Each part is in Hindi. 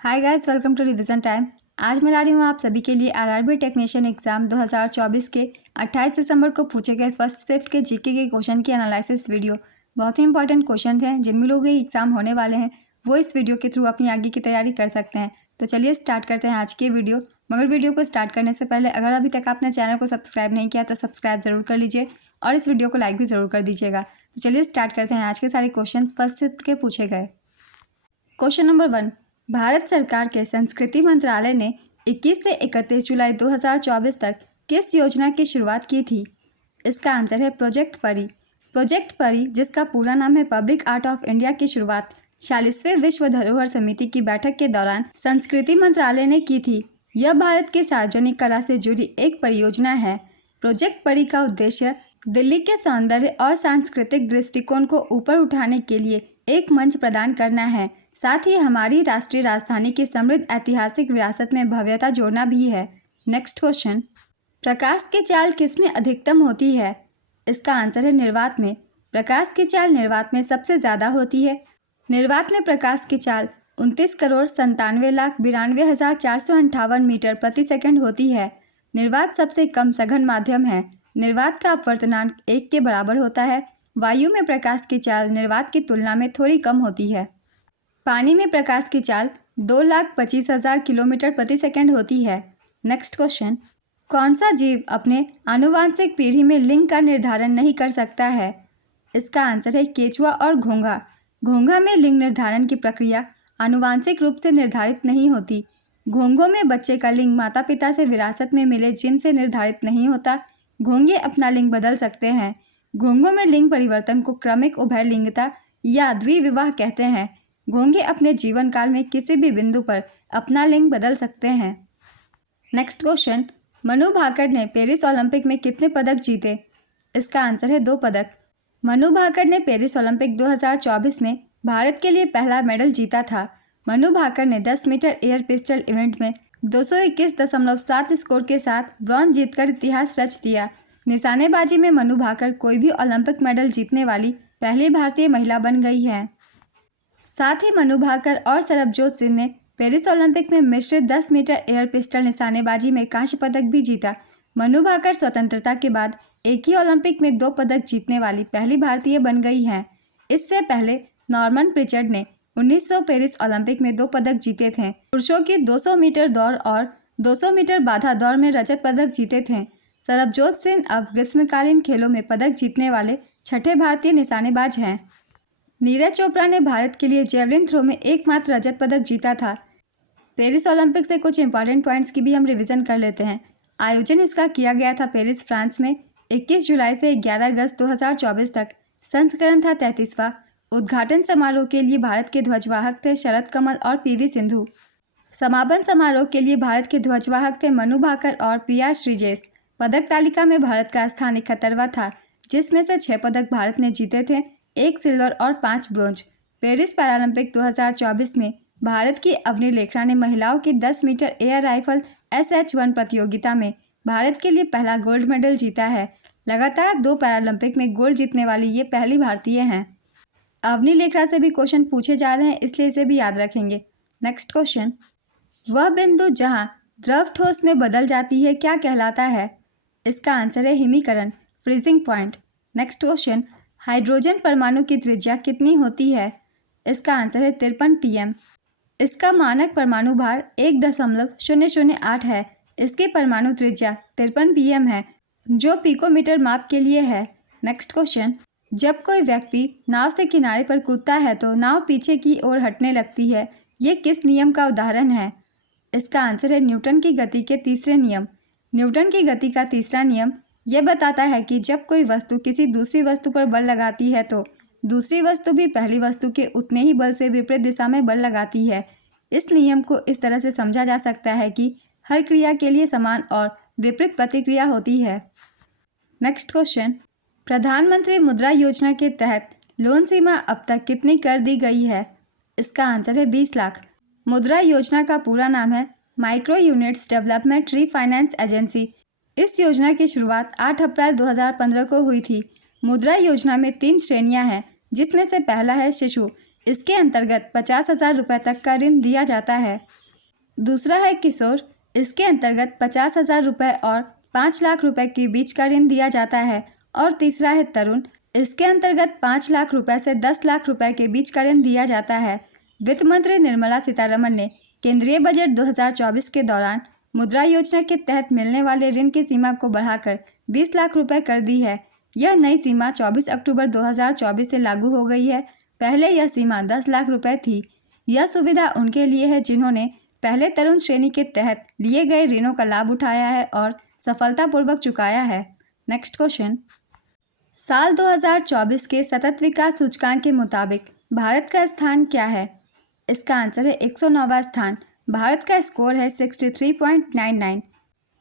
Hi guys, welcome to revision time. आज मैं ला रही हूँ आप सभी के लिए आरआरबी टेक्नीशियन एग्जाम 2024 के 28 दिसंबर को पूछे गए फर्स्ट शिफ्ट के जीके के क्वेश्चन की एनालिसिस वीडियो। बहुत ही इंपॉर्टेंट क्वेश्चन हैं जिनमें लोग ये एग्जाम होने वाले हैं, वो इस वीडियो के थ्रू अपनी आगे की तैयारी कर सकते हैं। तो चलिए स्टार्ट करते हैं आज की वीडियो। मगर वीडियो को स्टार्ट करने से पहले अगर अभी तक आपने चैनल को सब्सक्राइब नहीं किया तो सब्सक्राइब जरूर कर लीजिए और इस वीडियो को लाइक भी ज़रूर कर दीजिएगा। तो चलिए स्टार्ट करते हैं आज के सारे क्वेश्चन फर्स्ट शिफ्ट के पूछे गए। क्वेश्चन नंबर 1, भारत सरकार के संस्कृति मंत्रालय ने 21 से 31 जुलाई 2024 तक किस योजना की शुरुआत की थी? इसका आंसर है प्रोजेक्ट परी। प्रोजेक्ट परी, जिसका पूरा नाम है पब्लिक आर्ट ऑफ इंडिया, की शुरुआत 46वें विश्व धरोहर समिति की बैठक के दौरान संस्कृति मंत्रालय ने की थी। यह भारत के सार्वजनिक कला से जुड़ी एक परियोजना है। प्रोजेक्ट परी का उद्देश्य दिल्ली के सौंदर्य और सांस्कृतिक दृष्टिकोण को ऊपर उठाने के लिए एक मंच प्रदान करना है, साथ ही हमारी राष्ट्रीय राजधानी की समृद्ध ऐतिहासिक विरासत में भव्यता जोड़ना भी है। नेक्स्ट क्वेश्चन, प्रकाश की चाल किसमें अधिकतम होती है? इसका आंसर है निर्वात में। प्रकाश की चाल निर्वात में सबसे ज़्यादा होती है। निर्वात में प्रकाश की चाल 29,97,92,458 मीटर प्रति सेकंड होती है। निर्वात सबसे कम सघन माध्यम है। निर्वात का अपवर्तनांक 1 के बराबर होता है। वायु में प्रकाश की चाल निर्वात की तुलना में थोड़ी कम होती है। पानी में प्रकाश की चाल 2,25,000 किलोमीटर प्रति सेकंड होती है। नेक्स्ट क्वेश्चन, कौन सा जीव अपने आनुवांशिक पीढ़ी में लिंग का निर्धारण नहीं कर सकता है? इसका आंसर है केंचुआ और घोंघा। घोंघा में लिंग निर्धारण की प्रक्रिया आनुवांशिक रूप से निर्धारित नहीं होती। घोंघों में बच्चे का लिंग माता पिता से विरासत में मिले जीन से निर्धारित नहीं होता। घोंघे अपना लिंग बदल सकते हैं। घोंघों में लिंग परिवर्तन को क्रमिक उभयलिंगता या द्विविवाह कहते हैं। घोंघे अपने जीवन काल में किसी भी बिंदु पर अपना लिंग बदल सकते हैं। नेक्स्ट क्वेश्चन, मनु भाकर ने पेरिस ओलंपिक में कितने पदक जीते? इसका आंसर है 2 पदक। मनु भाकर ने पेरिस ओलंपिक 2024 में भारत के लिए पहला मेडल जीता था। मनु भाकर ने 10 मीटर एयर पिस्टल इवेंट में 221.7 स्कोर के साथ ब्रॉन्ज जीतकर इतिहास रच दिया। निशानेबाजी में मनु भाकर कोई भी ओलंपिक मेडल जीतने वाली पहली भारतीय महिला बन गई है। साथ ही मनु भाकर और सरबजोत सिंह ने पेरिस ओलंपिक में मिश्रित 10 मीटर एयर पिस्टल निशानेबाजी में कांस्य पदक भी जीता। मनु भाकर स्वतंत्रता के बाद एक ही ओलंपिक में 2 पदक जीतने वाली पहली भारतीय बन गई हैं। इससे पहले नॉर्मन प्रिचर्ड ने 1900 पेरिस ओलंपिक में 2 पदक जीते थे। पुरुषों की 200 मीटर दौड़ और 200 मीटर बाधा दौड़ में रजत पदक जीते थे। सरबजोत सिंह अब ग्रीष्मकालीन खेलों में पदक जीतने वाले छठे भारतीय निशानेबाज हैं। नीरज चोपड़ा ने भारत के लिए जेवलिन थ्रो में एकमात्र रजत पदक जीता था। पेरिस ओलंपिक से कुछ इंपॉर्टेंट पॉइंट्स की भी हम रिवीजन कर लेते हैं। आयोजन इसका किया गया था पेरिस, फ्रांस में 21 जुलाई से 11 अगस्त 2024 तक। संस्करण था 33वां। उद्घाटन समारोह के लिए भारत के ध्वजवाहक थे शरद कमल और पीवी सिंधु। समापन समारोह के लिए भारत के ध्वजवाहक थे मनु भाकर और पीआर श्रीजेश। पदक तालिका में भारत का स्थान 71वां था, जिसमें से 6 पदक भारत ने जीते थे, 1 सिल्वर और 5 ब्रोंज। पेरिस पैरालंपिक 2024 में भारत की अवनी लेखरा ने महिलाओं की 10 मीटर एयर राइफल SH-1 प्रतियोगिता में भारत के लिए पहला गोल्ड मेडल जीता है। लगातार 2 पैरालंपिक में गोल्ड जीतने वाली ये पहली भारतीय हैं। अवनी लेखरा से भी क्वेश्चन पूछे जा रहे हैं, इसलिए इसे भी याद रखेंगे। नेक्स्ट क्वेश्चन, वह बिंदु जहां द्रव ठोस में बदल जाती है क्या कहलाता है? इसका आंसर है हिमीकरण, freezing point. Next question, hydrogen परमाणु की त्रिज्या कितनी होती है? इसका आंसर है 53 pm। इसका मानक परमाणु भार 1.008 है। इसकी परमाणु त्रिज्या 53 pm है, जो पिकोमीटर माप के लिए है। नेक्स्ट क्वेश्चन, जब कोई व्यक्ति नाव से किनारे पर कूदता है तो नाव पीछे की ओर हटने लगती है। ये किस नियम का उदाहरण है? इसका आंसर है न्यूटन की गति के तीसरे नियम। न्यूटन की गति का तीसरा नियम यह बताता है कि जब कोई वस्तु किसी दूसरी वस्तु पर बल लगाती है तो दूसरी वस्तु भी पहली वस्तु के उतने ही बल से विपरीत दिशा में बल लगाती है। इस नियम को इस तरह से समझा जा सकता है कि हर क्रिया के लिए समान और विपरीत प्रतिक्रिया होती है। नेक्स्ट क्वेश्चन, प्रधानमंत्री मुद्रा योजना के तहत लोन सीमा अब तक कितनी कर दी गई है? इसका आंसर है 20 लाख। मुद्रा योजना का पूरा नाम है micro units development refinance agency. इस योजना की शुरुआत 8 अप्रैल 2015 को हुई थी। मुद्रा योजना में 3 श्रेणियां हैं, जिसमें से पहला है शिशु। इसके अंतर्गत 50,000 रुपये तक का ऋण दिया जाता है। दूसरा है किशोर, इसके अंतर्गत 50,000 रुपये और 5 लाख रुपए के बीच का ऋण दिया जाता है। और तीसरा है तरुण, इसके अंतर्गत 5 लाख रुपए से 10 लाख रुपए के बीच का ऋण दिया जाता है। वित्त मंत्री निर्मला सीतारमण ने केंद्रीय बजट 2024 के दौरान मुद्रा योजना के तहत मिलने वाले ऋण की सीमा को बढ़ाकर 20 लाख रुपए कर दी है। यह नई सीमा 24 अक्टूबर 2024 से लागू हो गई है। पहले यह सीमा 10 लाख रुपए थी। यह सुविधा उनके लिए है जिन्होंने पहले तरुण श्रेणी के तहत लिए गए ऋणों का लाभ उठाया है और सफलतापूर्वक चुकाया है। नेक्स्ट क्वेश्चन, साल 2024 के सतत विकास सूचकांक के मुताबिक भारत का स्थान क्या है? इसका आंसर है 109वां स्थान। भारत का स्कोर है 63.99।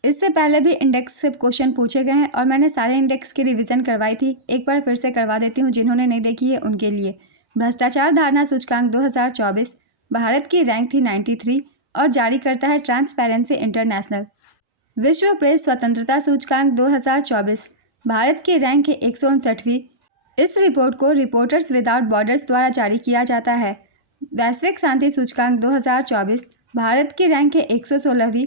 इससे पहले भी इंडेक्स से क्वेश्चन पूछे गए हैं और मैंने सारे इंडेक्स की रिवीजन करवाई थी। एक बार फिर से करवा देती हूँ, जिन्होंने नहीं देखी है उनके लिए। भ्रष्टाचार धारणा सूचकांक 2024, भारत की रैंक थी 93 और जारी करता है ट्रांसपेरेंसी इंटरनेशनल। विश्व प्रेस स्वतंत्रता सूचकांक 2024, भारत की रैंक है 159वीं। इस रिपोर्ट को रिपोर्टर्स विदाउट बॉर्डर्स द्वारा जारी किया जाता है। वैश्विक शांति सूचकांक 2024, भारत की रैंक है 116वीं।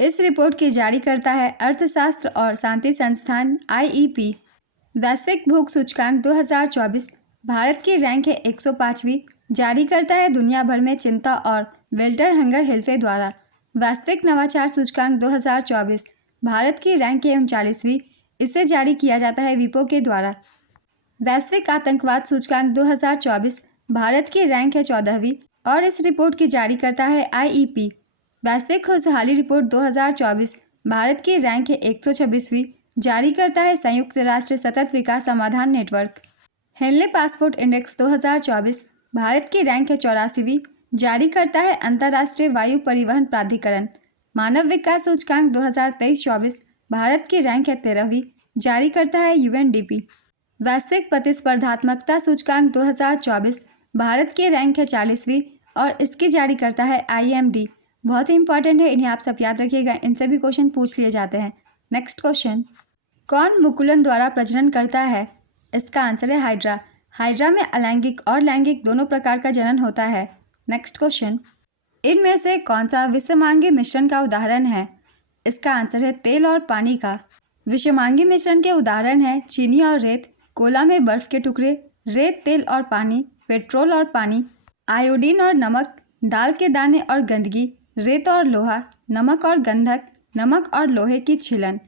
इस रिपोर्ट की जारी करता है अर्थशास्त्र और शांति संस्थान IEP। वैश्विक भूख सूचकांक 2024, भारत की रैंक है 105वीं। जारी करता है दुनिया भर में चिंता और वेल्टर हंगर हेल्फे द्वारा। वैश्विक नवाचार सूचकांक 2024, भारत की रैंक है 39वीं। इसे जारी किया जाता है विपो के द्वारा। वैश्विक आतंकवाद सूचकांक 2024, भारत की रैंक है 14वीं और इस रिपोर्ट की जारी करता है IEP। वैश्विक खुशहाली रिपोर्ट 2024, भारत की रैंक है 126वीं। जारी करता है संयुक्त राष्ट्र सतत विकास समाधान network. Henley passport index 2024, Bharat की रैंक है 84वीं। जारी करता है अंतर्राष्ट्रीय वायु परिवहन प्राधिकरण। मानव विकास सूचकांक 2023-24, भारत की रैंक है 13वीं। जारी करता है UNDP। वैश्विक प्रतिस्पर्धात्मकता सूचकांक 2024, भारत की रैंक है 40वीं और इसकी जारी करता है IMD। बहुत ही इंपॉर्टेंट है, इन्हें आप सब याद रखिएगा, इनसे भी क्वेश्चन पूछ लिए जाते हैं। नेक्स्ट क्वेश्चन, कौन मुकुलन द्वारा प्रजनन करता है? इसका आंसर है हाइड्रा। हाइड्रा में अलैंगिक और लैंगिक दोनों प्रकार का जनन होता है। नेक्स्ट क्वेश्चन, इनमें से कौन सा विषमांगी मिश्रण का उदाहरण है? इसका आंसर है तेल और पानी का। विषमांगी मिश्रण के उदाहरण हैं चीनी और रेत, कोला में बर्फ के टुकड़े, रेत, तेल और पानी, पेट्रोल और पानी, आयोडीन और नमक, दाल के दाने और गंदगी, रेत और लोहा, नमक और गंधक, नमक और लोहे की छिलन।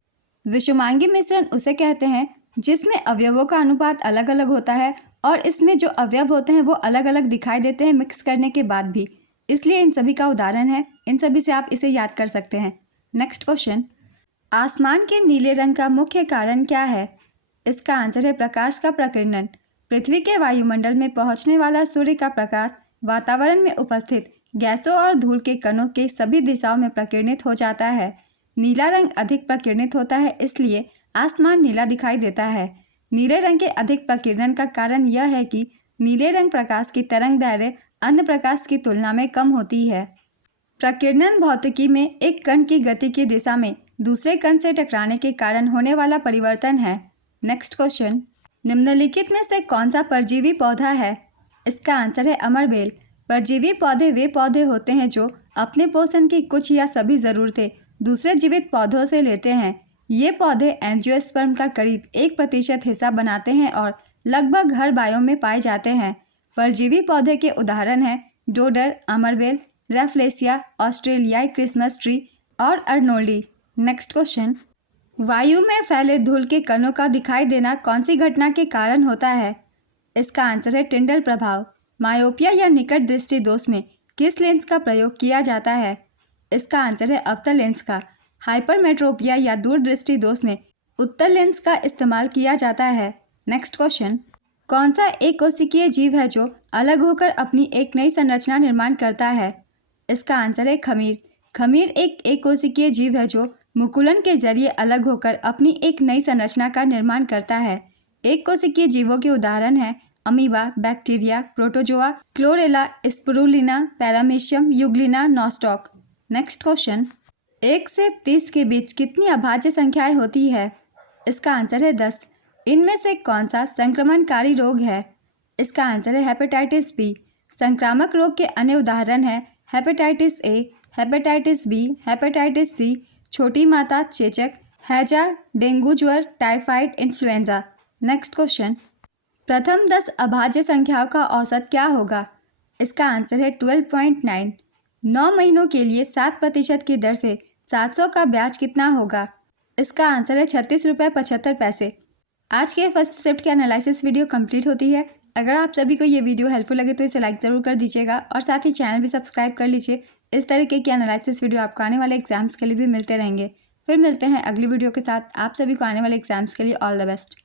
विषमांगी मिश्रण उसे कहते हैं जिसमें अवयवों का अनुपात अलग अलग होता है और इसमें जो अवयव होते हैं वो अलग अलग दिखाई देते हैं मिक्स करने के बाद भी, इसलिए इन सभी का उदाहरण है। इन सभी से आप इसे याद कर सकते हैं। नेक्स्ट क्वेश्चन, आसमान के नीले रंग का मुख्य कारण क्या है? इसका आंसर है प्रकाश का प्रकीर्णन। पृथ्वी के वायुमंडल में पहुंचने वाला सूर्य का प्रकाश वातावरण में उपस्थित गैसों और धूल के कणों के सभी दिशाओं में प्रकीर्णित हो जाता है। नीला रंग अधिक प्रकीर्णित होता है, इसलिए आसमान नीला दिखाई देता है। नीले रंग के अधिक प्रकीर्णन का कारण यह है कि नीले रंग प्रकाश की तरंग दैर्घ्य अन्य प्रकाश की तुलना में कम होती है। प्रकीर्णन भौतिकी में एक कण की गति की दिशा में दूसरे कण से टकराने के कारण होने वाला परिवर्तन है। नेक्स्ट क्वेश्चन, निम्नलिखित में से कौन सा परजीवी पौधा है? इसका आंसर है अमरबेल। परजीवी पौधे वे पौधे होते हैं जो अपने पोषण की कुछ या सभी ज़रूरतें दूसरे जीवित पौधों से लेते हैं। ये पौधे एंजियोस्पर्म का करीब 1% हिस्सा बनाते हैं और लगभग हर बायोम में पाए जाते हैं। परजीवी पौधे के उदाहरण हैं डोडर, अमरबेल, रेफ्लेसिया, ऑस्ट्रेलियाई क्रिसमस ट्री और अर्नोल्डी। नेक्स्ट क्वेश्चन, वायु में फैले धूल के कणों का दिखाई देना कौन सी घटना के कारण होता है? इसका आंसर है टिंडल प्रभाव। मायोपिया या निकट दृष्टि दोष में किस लेंस का प्रयोग किया जाता है? इसका आंसर है अवतल लेंस का। हाइपरमेट्रोपिया या दूरदृष्टि दोष में उत्तल लेंस का इस्तेमाल किया जाता है। नेक्स्ट क्वेश्चन, कौन सा एक कोशिकीय जीव है जो अलग होकर अपनी एक नई संरचना निर्माण करता है? इसका आंसर है खमीर। खमीर एक कोशिकीय जीव है जो मुकुलन के जरिए अलग होकर अपनी एक नई संरचना का निर्माण करता है। एक कोशिकीय जीवों के उदाहरण हैं amoeba, bacteria, protozoa, chlorella, spirulina, paramecium, Euglena, nostoc. Next question, 1 से 30 के बीच कितनी अभाज्य संख्याएं होती है? इसका आंसर है 10। इनमें से कौन सा संक्रमणकारी रोग है? इसका आंसर है हेपेटाइटिस बी। संक्रामक रोग के अन्य उदाहरण हैं hepatitis A, hepatitis B, hepatitis C, छोटी माता, चेचक, हैजा, डेंगू ज्वर, टाइफाइड, इन्फ्लुएंजा। नेक्स्ट क्वेश्चन, प्रथम 10 अभाज्य संख्याओं का औसत क्या होगा? इसका आंसर है 12.9। 9 महीनों के लिए 7% की दर से 700 का ब्याज कितना होगा? इसका आंसर है 36 रुपये 75 पैसे। आज के फर्स्ट शिफ्ट के एनालिसिस वीडियो कंप्लीट होती है। अगर आप सभी को ये वीडियो हेल्पफुल लगे तो इसे लाइक ज़रूर कर दीजिएगा और साथ ही चैनल भी सब्सक्राइब कर लीजिए। इस तरीके के एनालिसिस वीडियो आपको आने वाले एग्जाम्स के लिए भी मिलते रहेंगे। फिर मिलते हैं अगली वीडियो के साथ। आप सभी को आने वाले एग्जाम्स के लिए ऑल द बेस्ट।